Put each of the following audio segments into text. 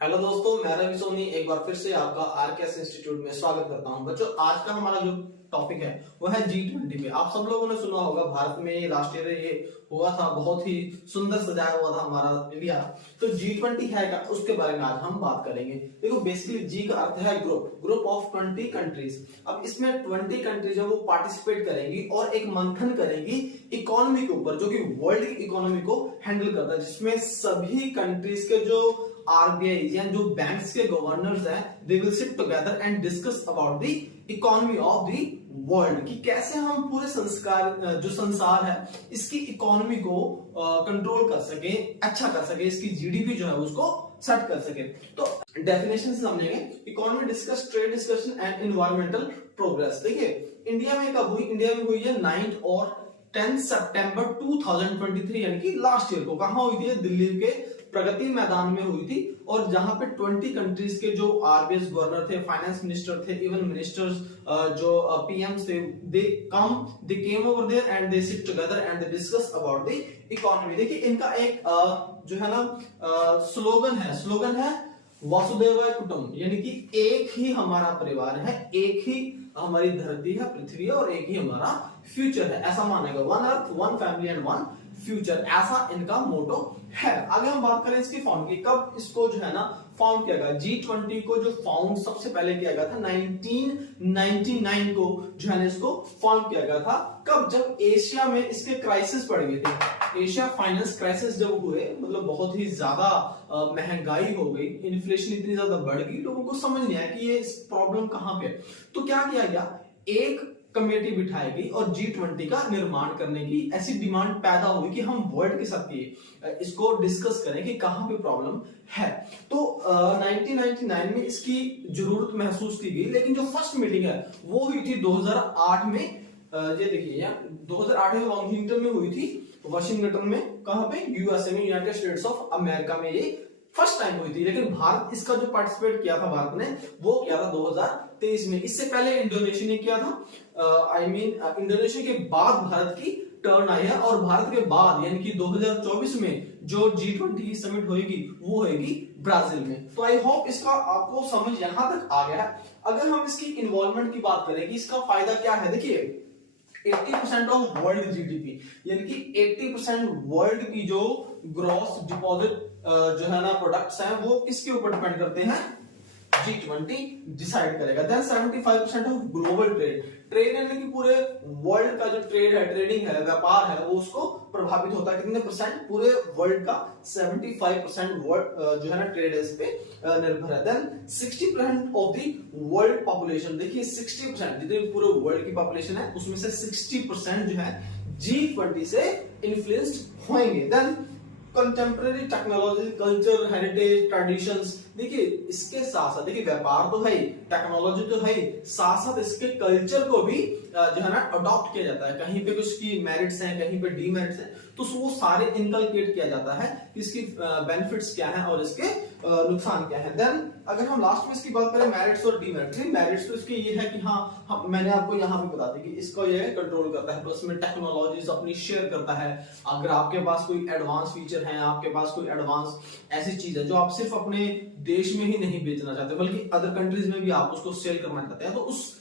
Hello दोस्तों, मैं रवि सोनी एक बार फिर से आपका आरकेएस इंस्टीट्यूट में स्वागत करता हूं। बच्चों, आज का हमारा जो टॉपिक है वो है G20 पे। आप सब लोगों ने सुना होगा, भारत में लास्ट ईयर ये हुआ था, बहुत ही सुंदर सजाया हुआ था हमारा इंडिया। तो G20 है क्या, उसके बारे में आज हम बात करेंगे। देखो, बेसिकली जी का अर्थ है ग्रुप ऑफ 20 कंट्रीज। अब इसमें 20 कंट्रीज है वो पार्टिसिपेट करेंगी और एक मंथन करेंगी इकोनॉमी के ऊपर, जो कि वर्ल्ड की इकोनॉमी को हैंडल करता है, जिसमें सभी कंट्रीज के जो आरबीआई या जो बैंक्स के गवर्नर्स हैं, they will sit together and discuss about the economy of the world, कि कैसे हम पूरे जो संसार है इसकी इकोनॉमी को कंट्रोल कर सके, अच्छा कर सके, इसकी जीडीपी जो है उसको सेट कर सके। तो डेफिनेशन से समझेंगे। Economy discuss, trade discussion and environmental progress. देखिए, इंडिया में कब हुई? इंडिया में हुई है 9 और 10 सितंबर 2023, यानी कि लास्ट ईयर को। कहां हुई थी? दिल्ली के प्रगति मैदान में हुई थी, और जहां पे 20 कंट्रीज के जो आरबीआई गवर्नर थे, फाइनेंस मिनिस्टर थे, इवन मिनिस्टर्स जो पीएम थे, they came over there and they sit together and they discuss about the economy. देखिए, इनका एक जो है ना स्लोगन है वासुदेवाय कुटुंब, यानी कि एक ही हमारा परिवार है, एक ही हमारी धरती है, पृथ्वी है, और एक ही हमारा फ्यूचर है, ऐसा मानेगा। One earth, one family and one future, ऐसा इनका मोटो है। आगे हम बात करें इसकी फाउंड की, कब इसको जो है ना फाउंड किया गया। G20 को जो फाउंड सबसे पहले किया गया था 1999 को, जो है ना इसको फाउंड किया गया था। कब? जब एशिया में इसके क्राइसिस पड़ गए थे। एशिया फाइनेंस क्राइसिस जब हुए, मतलब बहुत ही ज्यादा महंगाई हो गई, इन्फ्लेशन इतनी ज्यादा बढ़ गई, लोगों को समझ नहीं आया कि ये प्रॉब्लम कहां पे। तो क्या किया गया, एक कमेटी बिठाई गई और G20 का निर्माण करने की ऐसी डिमांड पैदा हुई कि हम वर्ल्ड के साथ इसको डिस्कस करें कि कहां पे प्रॉब्लम है। तो 1999 में इसकी जरूरत महसूस की गई, लेकिन जो फर्स्ट मीटिंग है वो हुई थी 2008 में। ये देखिए, 2008 में वाशिंगटन में हुई थी, वाशिंगटन में, कहां पे? यूएसए में, यूनाइटेड स्टेट्स ऑफ अमेरिका में ये फर्स्ट टाइम हुई थी। लेकिन भारत इसका जो पार्टिसिपेट किया था, भारत ने वो किया था 2023 में। इससे पहले इंडोनेशिया ने किया था। इंडोनेशिया के बाद भारत की टर्न आई है, और भारत के बाद यानी कि 2024 में जो G20 समिट होगी वो होगी ब्राजील में। तो आई होप इसका आपको समझ यहां तक आ गया है। अगर हम इसकी इन्वॉल्वमेंट की बात करें कि इसका फायदा क्या है, देखिए 80% ऑफ वर्ल्ड जीडीपी, यानी कि 80% वर्ल्ड की जो ग्रॉस डिपॉजिट जो है ना प्रोडक्ट्स हैं, वो किसके ऊपर डिपेंड करते हैं? G20 डिसाइड करेगा। देन 75% ऑफ ग्लोबल ट्रेड यानी कि पूरे वर्ल्ड का जो ट्रेड है, ट्रेडिंग है, व्यापार है, वो उसको प्रभावित होता है। कितने परसेंट? पूरे वर्ल्ड का 75% जो है ना ट्रेड इस पे निर्भर है। Then 60% of the world population, देखिए 60% जितने पूरे वर्ल्ड की पॉपुलेशन है उसमें से 60% जो है G20 से इन्फ्लुएंस्ड होंगे। Then contemporary technology, culture, heritage, traditions. देखिए, इसके साथ साथ देखिए व्यापार तो है ही, टेक्नोलॉजी तो है ही, साथ साथ इसके कल्चर को भी जो है ना अडॉप्ट किया जाता है। कहीं पे कुछ की मेरिट्स हैं, कहीं पे डीमेरिट्स हैं, तो वो सारे इनकलकेट किया जाता है कि इसकी बेनिफिट्स क्या हैं और इसके नुकसान क्या है। देन अगर हम लास्ट में इसकी बात करें मेरिट्स और डीमेरिट्स, मेरिट्स तो इसके ये है कि हाँ, मैंने आपको यहाँ पे बता दी कि इसको ये कंट्रोल करता है, प्लस में टेक्नोलॉजीज अपनी शेयर करता है। अगर आपके पास कोई एडवांस फीचर है, आपके पास कोई एडवांस ऐसी चीज है जो आप सिर्फ अपने देश में ही नहीं बेचना चाहते बल्कि अदर कंट्रीज में भी आप उसको सेल करना चाहते हैं, तो उस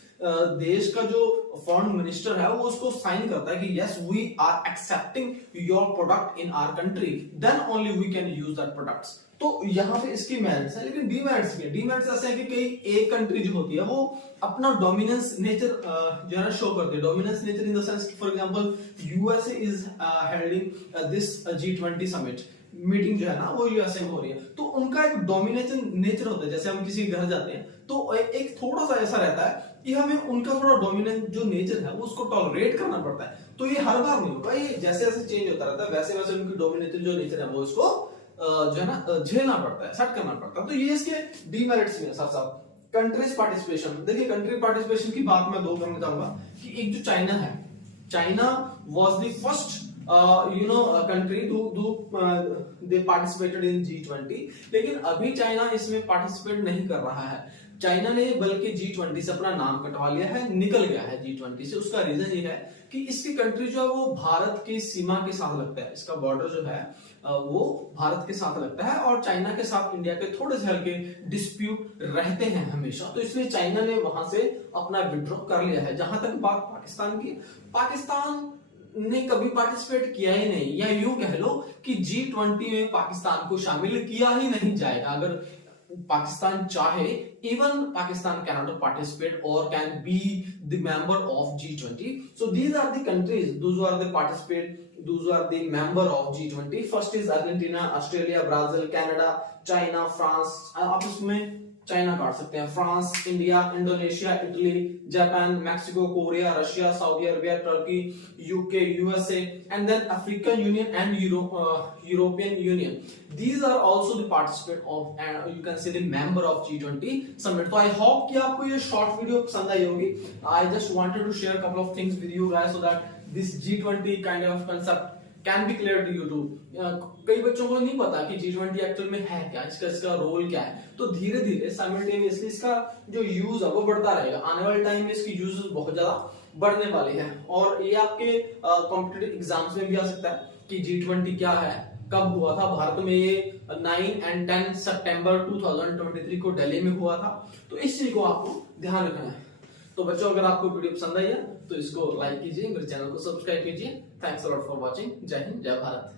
देश का जो फॉरेन मिनिस्टर है वो उसको साइन करता है कि yes, we are accepting your product in our country, then only we can use that products. तो यहाँ पे इसकी मेरिट्स है, लेकिन डीमेरिट्स भी है। डीमेरिट्स ऐसे है कि कई एक कंट्री जो होती है वो अपना डोमिनेंस नेचर जो है ना शो करती है। Dominance nature in the sense, for example USA is हेल्डिंग this G20 summit meeting जो है ना वो यूएसए में हो रही है, तो उनका एक डोमिनेशन नेचर होता है। जैसे हम किसी घर जाते हैं तो एक थोड़ा सा ऐसा रहता है कि हमें उनका थोड़ा डोमिनेंट जो नेचर है वो उसको टॉलरेट करना पड़ता है। तो ये हर बार नहीं होगा, ये जैसे जैसे चेंज होता रहता है वैसे वैसे उनकी डोमिनेटिव जो नेचर है वो इसको जो है ना झेलना पड़ता है, सेट करना पड़ता है। तो ये इसके डीमेरिट्स में। साथ साथ कंट्रीज पार्टिसिपेशन, देखिए कंट्री पार्टिसिपेशन की बात मैं दो करना चाहूंगा कि एक जो चाइना है, China was the first country they participated in G20, लेकिन अभी चाइना इसमें पार्टिसिपेट नहीं कर रहा है। चाइना ने बल्कि G20 से अपना नाम कटवा लिया है, निकल गया है G20 से। उसका रीजन ये है कि इसकी कंट्री जो है वो भारत की सीमा के साथ लगता है। इसका बॉर्डर जो है वो भारत के साथ लगता है और चाइना के साथ इंडिया के थोड़े से हल्के डिस्प्यूट रहते हैं हमेशा, तो इसलिए चाइना ने वहां से अपना विड्रॉ कर लिया है। जहां तक बात पाकिस्तान की, पाकिस्तान ने कभी पार्टिसिपेट किया ही नहीं, या यूं कह लो कि G20 में पाकिस्तान को शामिल किया ही नहीं जाएगा। अगर पाकिस्तान चाहे, even Pakistan cannot participate or can be the member of G20. So these are the countries, those who are the participate, those who are the member of G20. First is Argentina, Australia, Brazil, Canada, China, France. आप इसमें China काट सकते हैं, France, India, Indonesia, Italy, Japan, Mexico, Korea, Russia, Saudi Arabia, Turkey, UK, USA, and then African Union and European Union. These are also the participant of, and you can say the member of G20 summit. तो I hope कि आपको ये short video पसंद आई होगी. I just wanted to share a couple of things with you guys so that this G20 kind of concept can be clear to you too. कई बच्चों को नहीं पता कि G20 एक्चुअल में है क्या, इसका रोल क्या है. तो धीरे धीरे साइमल्टेनियसली इसका जो यूज है वो बढ़ता रहेगा. आने वाले टाइम में इसकी यूज बहुत ज्यादा बढ़ने वाली है और ये आपके कॉम्पिटिटिव एग्जाम्स में भी आ सकता है कि G20 क्या है, कब हुआ था. भारत में ये 9 and 10 सितंबर 2023 को दिल्ली में हुआ था. तो इस चीज को आपको ध्यान रखना है. तो बच्चों, अगर आपको वीडियो पसंद आई है तो इसको लाइक कीजिए, मेरे चैनल को सब्सक्राइब कीजिए. Thanks a lot for watching. जय हिंद, जय भारत.